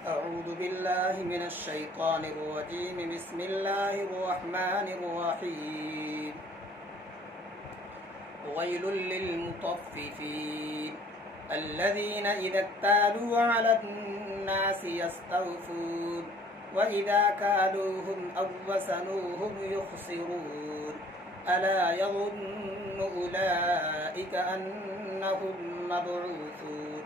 أعوذ بالله من الشيطان الرجيم بسم الله الرحمن الرحيم ويل للمطففين الذين إذا اكتالوا على الناس يستوفون وإذا كالوهم أو وزنوهم يخسرون ألا يظن أولئك أنهم مبعوثون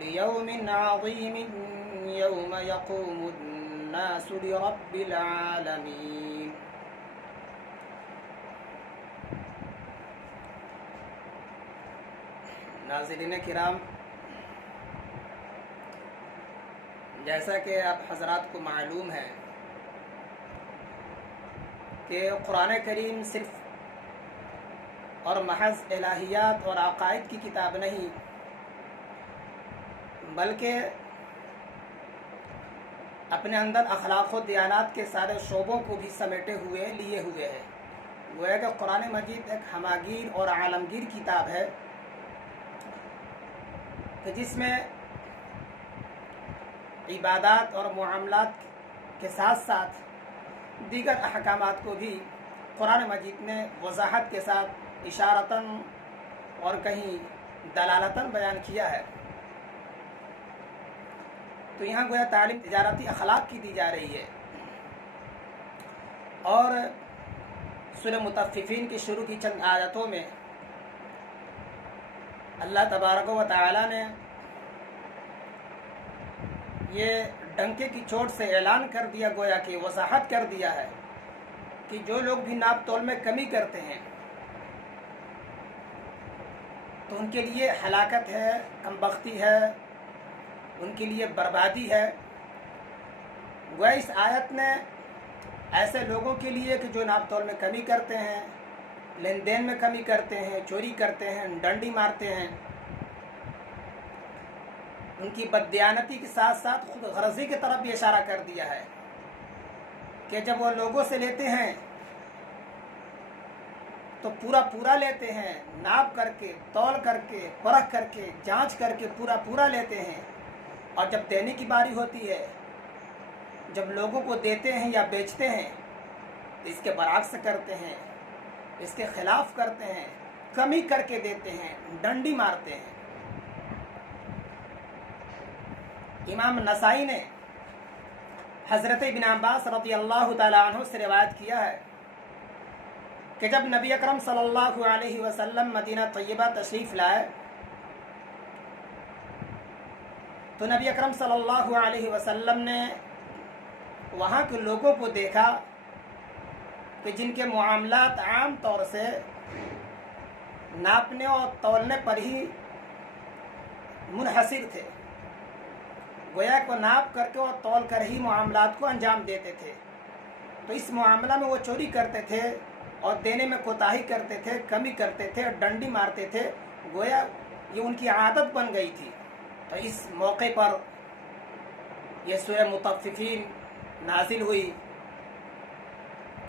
ليوم عظيم يوم يقوم الناس لرب العالمين. ناظرین کرام، جیسا کہ آپ حضرات کو معلوم ہے کہ قرآن کریم صرف اور محض الہیات اور عقائد کی کتاب نہیں، بلکہ اپنے اندر اخلاق و دیانات کے سارے شعبوں کو بھی سمیٹے ہوئے لیے ہوئے ہے. گویا کہ قرآن مجید ایک ہماگیر اور عالمگیر کتاب ہے کہ جس میں عبادات اور معاملات کے ساتھ ساتھ دیگر احکامات کو بھی قرآن مجید نے وضاحت کے ساتھ اشارتاً اور کہیں دلالتاً بیان کیا ہے. تو یہاں گویا تعلیم تجارتی اخلاق کی دی جا رہی ہے، اور سورہ مطففین کی شروع کی چند آیتوں میں اللہ تبارک و تعالی نے یہ ڈنکے کی چوٹ سے اعلان کر دیا، گویا کہ وضاحت کر دیا ہے کہ جو لوگ بھی ناپ تول میں کمی کرتے ہیں تو ان کے لیے ہلاکت ہے، کمبختی ہے، ان کے لیے بربادی ہے. گویا اس آیت نے ایسے لوگوں کے لیے کہ جو ناپ تول میں کمی کرتے ہیں، لین دین میں کمی کرتے ہیں، چوری کرتے ہیں، ڈنڈی مارتے ہیں، ان کی بددیانتی کے ساتھ ساتھ خود غرضی کی طرف بھی اشارہ کر دیا ہے کہ جب وہ لوگوں سے لیتے ہیں تو پورا لیتے ہیں، ناپ کر کے، تول کر کے، پرکھ کر کے، جانچ کر کے پورا لیتے ہیں، اور جب دینے کی باری ہوتی ہے، جب لوگوں کو دیتے ہیں یا بیچتے ہیں تو اس کے برعکس کرتے ہیں، اس کے خلاف کرتے ہیں، کمی کر کے دیتے ہیں، ڈنڈی مارتے ہیں. امام نسائی نے حضرت ابن عباس رضی اللہ تعالی عنہ سے روایت کیا ہے کہ جب نبی اکرم صلی اللہ علیہ وسلم مدینہ طیبہ تشریف لائے تو نبی اکرم صلی اللہ علیہ وسلم نے وہاں کے لوگوں کو دیکھا کہ جن کے معاملات عام طور سے ناپنے اور تولنے پر ہی منحصر تھے. گویا کو ناپ کر کے اور تول کر ہی معاملات کو انجام دیتے تھے. تو اس معاملہ میں وہ چوری کرتے تھے اور دینے میں کوتاہی کرتے تھے، کمی کرتے تھے، ڈنڈی مارتے تھے. گویا یہ ان کی عادت بن گئی تھی. تو اس موقع پر یہ سورہ مطففین نازل ہوئی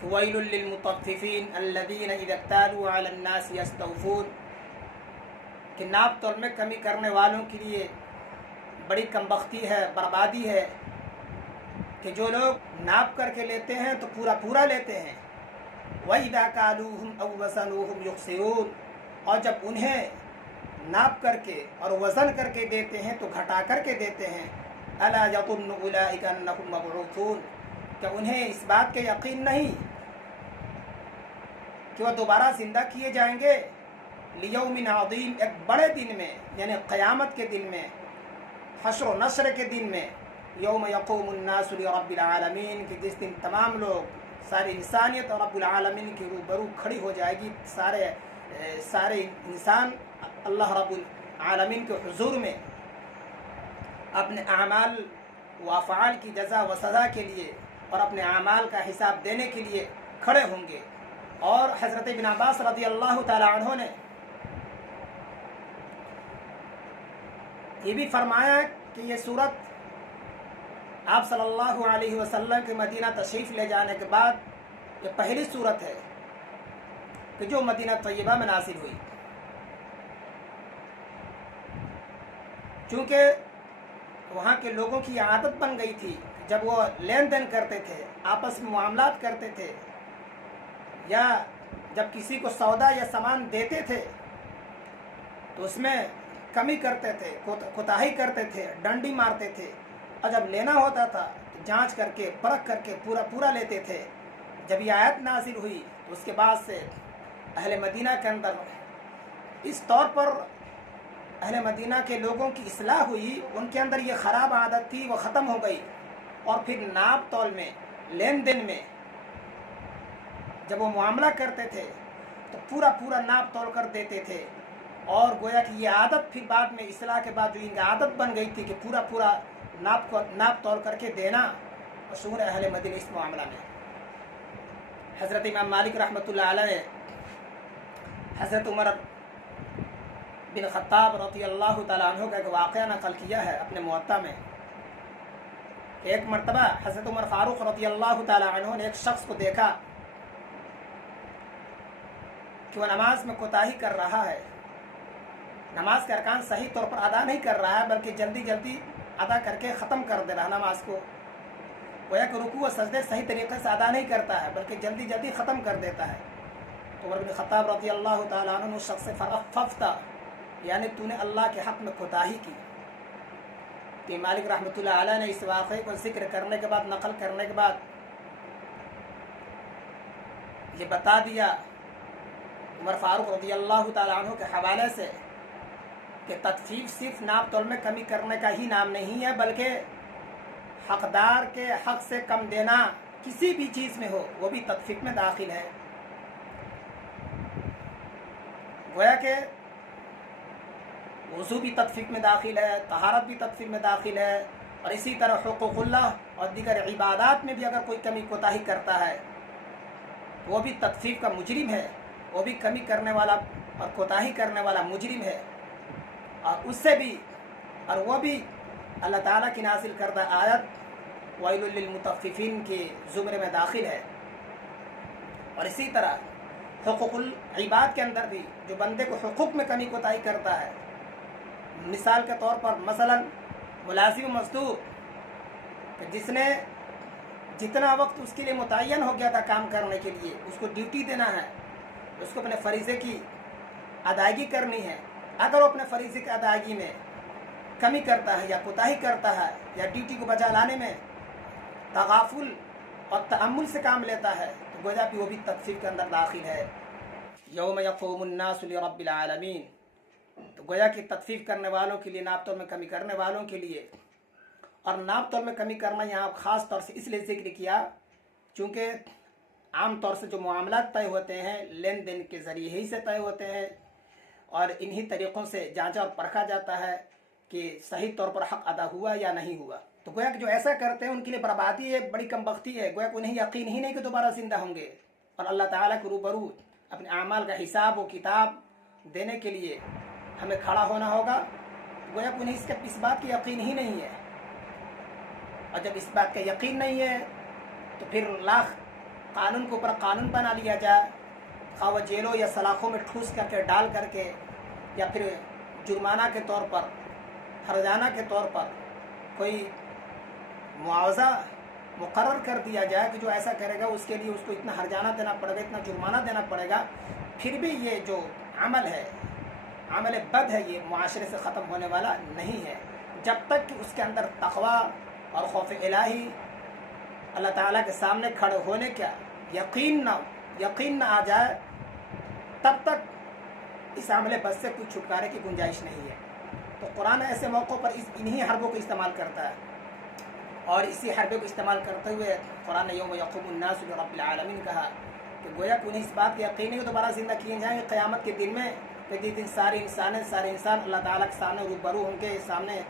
کہ وَيْلٌ لِّلْمُطَفِّفِينَ الَّذِينَ إِذَا اكْتَالُوا عَلَى النَّاسِ يَسْتَوْفُونَ، کہ ناپ تول میں کمی کرنے والوں کے لیے بڑی کمبختی ہے، بربادی ہے کہ جو لوگ ناپ کر کے لیتے ہیں تو پورا لیتے ہیں. وَإِذَا كَالُوهُمْ أَوْ وَزَنُوهُمْ يُخْسِرُونَ، اور جب انہیں ناپ کر کے اور وزن کر کے دیتے ہیں تو گھٹا کر کے دیتے ہیں. أَلَا يَظُنُّ أُولَئِكَ أَنَّهُمْ مَبْعُوثُونَ، کہ انہیں اس بات کے یقین نہیں کہ وہ دوبارہ زندہ کیے جائیں گے. لِيَوْمٍ عَظِيمٍ، ایک بڑے دن میں، یعنی قیامت کے دن میں، حشر و نشر کے دن میں. یوم یقوم الناس لرب العالمین، کہ جس دن تمام لوگ، ساری انسانیت اور رب العالمین کے روبرو کھڑی ہو جائے گی. سارے انسان اللہ رب العالمین کے حضور میں اپنے اعمال و افعال کی جزا و سزا کے لیے اور اپنے اعمال کا حساب دینے کے لیے کھڑے ہوں گے. اور حضرت ابن عباس رضی اللہ تعالی عنہ نے یہ بھی فرمایا کہ یہ صورت آپ صلی اللہ علیہ وسلم کے مدینہ تشریف لے جانے کے بعد یہ پہلی صورت ہے کہ جو مدینہ طیبہ میں نازل ہوئی. چونکہ वहाँ के लोगों की आदत बन गई थी, जब वो लेन देन करते थे, आपस में मामलात करते थे, या जब किसी को सौदा या सामान देते थे तो उसमें कमी करते थे, कोताही करते थे, डंडी मारते थे, और जब लेना होता था तो जांच करके परख करके पूरा पूरा लेते थे। जब ये आयत नाजिल हुई तो उसके बाद से अहले मदीना के अंदर इस तौर पर अहले मदीना के लोगों की इस्लाह हुई, उनके अंदर ये ख़राब आदत थी वो ख़त्म हो गई। और फिर नाप तौल में, लेन देन में जब वो मामला करते थे तो पूरा पूरा नाप तोल कर देते थे। और गोया कि ये आदत फिर बाद में इस्लाह के बाद जो इनकी आदत बन गई थी कि पूरा पूरा नाप तोल करके देना मशहूर है अहले मदीना इस मामला में। हज़रत इमाम मालिक रहमतुल्लाह अलैह हज़रत उमर बिन ख़त्ताब रज़ियल्लाहु तआला अन्हु का एक वाक़या नक़ल किया है अपने मुअत्ता में। एक मरतबा हज़रत उमर फ़ारूक रज़ियल्लाहु तआला अन्हु ने एक शख्स को देखा कि वह नमाज में कोताही कर रहा है, नमाज के अरकान सही तौर पर अदा नहीं कर रहा है, बल्कि जल्दी जल्दी अदा करके ख़त्म कर दे रहा नमाज को। गोया कि रुकू व सजदे सही तरीके से अदा नहीं करता है, बल्कि जल्दी जल्दी ख़त्म कर देता है। तो उमर बिन ख़त्ताब रज़ियल्लाहु तआला अन्हु उस शख्स से फ़रफ़्ता, यानी तूने अल्लाह के हक़ में कोताही की। तो मालिक रहमतुल्लाह अलैह ने इस वाक़े को ज़िक्र करने के बाद, नक़ल करने के बाद ये बता दिया उमर फ़ारूक रज़ियल्लाहु तआला अन्हु के हवाले से कि तत्फ़ीफ़ सिर्फ नाप तोल में कमी करने का ही नाम नहीं है, बल्कि हक़दार के हक़ से कम देना किसी भी चीज़ में हो वो भी तत्फ़ीफ़ में दाखिल है। गोया के वज़ू भी तत्फ़ीफ़ में दाखिल है, तहारत भी तत्फ़ीफ़ में दाखिल है, और इसी तरह हुक़ूक़ुल्लाह और दीगर इबादात में भी अगर कोई कमी कोताही करता है वो भी तत्फ़ीफ़ का मुजरिम है, वो भी कमी करने वाला और कोताही करने वाला मुजरिम है। और उससे भी, और वो भी अल्लाह ताला की नाज़िल करदा आयत वैलुल लिल मुतफ़्फ़िफ़ीन के ज़ुमरे में दाखिल है। और इसी तरह हुक़ूक़ुल इबाद के अंदर भी जो बंदे को हुकूक में कमी कोताही करता है, मिसाल के तौर पर मसलन मुलाज़िम मज़दूर, जिसने जितना वक्त उसके लिए मुतय्यन हो गया था काम करने के लिए, उसको ड्यूटी देना है, उसको अपने फ़रीज़े की अदायगी करनी है। अगर वो अपने फ़रीज़े की अदायगी में कमी करता है या कोताही करता है या ड्यूटी को बचा लाने में तगाफुल और तअम्मुल से काम लेता है, तो गोया कि वो भी तत्फ़ीफ़ के अंदर दाखिल है। यौम यक़ूमुन नासु लिरब्बिल आलमीन, तो गोया कि तत्फ़ीफ़ करने वालों के लिए, नाप तोल में कमी करने वालों के लिए। और नाप तोल में कमी करना यहाँ ख़ास तौर से इसलिए ज़िक्र किया चूँकि आम तौर से जो मामलात तय होते हैं लेन देन के ज़रिए ही से तय होते हैं, और इन्हीं तरीक़ों से जांचा और परखा जाता है कि सही तौर पर हक़ अदा हुआ या नहीं हुआ। तो गोया कि जो ऐसा करते हैं उनके लिए बर्बादी है, बड़ी कमबख्ती है। गोया कि उन्हें यकीन ही नहीं कि दोबारा ज़िंदा होंगे, और अल्लाह ताला के रूबरू अपने आमाल का हिसाब व किताब देने के लिए हमें खड़ा होना होगा। गोया कि उन्हें इस बात की यकीन ही नहीं है, और जब इस बात का यकीन नहीं है तो फिर लाख कानून के ऊपर कानून बना लिया जाए, खा वह जेलों या सलाखों में ठूस करके डाल करके, या फिर जुर्माना के तौर पर, हरजाना के तौर पर कोई मुआवजा मुकर्रर कर दिया जाए कि जो ऐसा करेगा उसके लिए उसको इतना हरजाना देना पड़ेगा, इतना जुर्माना देना पड़ेगा। फिर भी ये जो अमल है, अमल बद है, ये मुआशरे से ख़त्म होने वाला नहीं है जब तक कि उसके अंदर तक़वा और खौफ इलाही, अल्लाह ताला के सामने खड़े होने का यकीन न आ जाए, तब तक इस अमल बद से कोई छुटकारे की गुंजाइश नहीं है। तो कुरान ऐसे मौक़ों पर इन्हीं हरबों को इस्तेमाल करता है, और इसी हरबे को इस्तेमाल करते हुए कुरान ने यौम यक़ूमुन नासु लिरब्बिल आलमीन कहा कि गोया कि उन्हें इस बात की यकीन है कि दोबारा ज़िंदा किए जाएंगे क़यामत के दिन में, कि जिस दिन सारे इंसान अल्लाह ताला के सामने रूबरू होंगे, सामने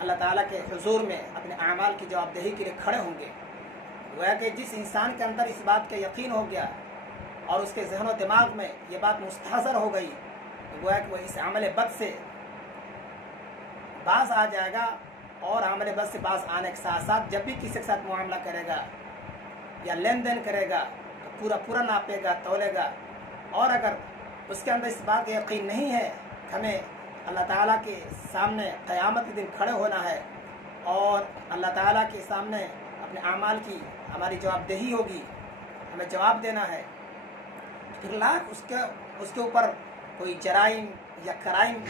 अल्लाह ताला के हुजूर में अपने आमाल की जवाबदेही के लिए खड़े होंगे। गोया कि जिस इंसान के अंदर इस बात का यकीन हो गया और उसके ज़हन और दिमाग में ये बात मुस्तहज़र हो गई, तो गोया कि वह इस अमल बद से बाज आ जाएगा। और अमल बद से बाज आने के साथ साथ जब भी किसी के साथ मामला करेगा या लेन देन करेगा तो पूरा पूरा नापेगा, तोलेगा। और अगर उसके अंदर इस बात का यकीन नहीं है, हमें अल्लाह ताला के सामने क़यामत के दिन खड़े होना है اور اللہ تعالیٰ کے سامنے اپنے اعمال کی ہماری جواب دہی ہوگی، ہمیں جواب دینا ہے، پھر لاکھ اس کے اوپر کوئی جرائم یا کرائم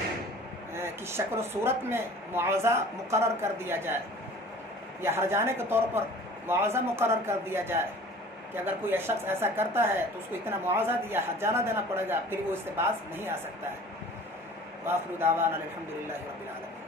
کی شکل و صورت میں معاوضہ مقرر کر دیا جائے، یا ہرجانے کے طور پر معاوضہ مقرر کر دیا جائے کہ اگر کوئی شخص ایسا کرتا ہے تو اس کو اتنا معاوضہ دیا ہرجانہ دینا پڑے گا، پھر وہ اس سے باز نہیں آ سکتا ہے۔ وآخر دعوانا الحمد للہ رب العالمین۔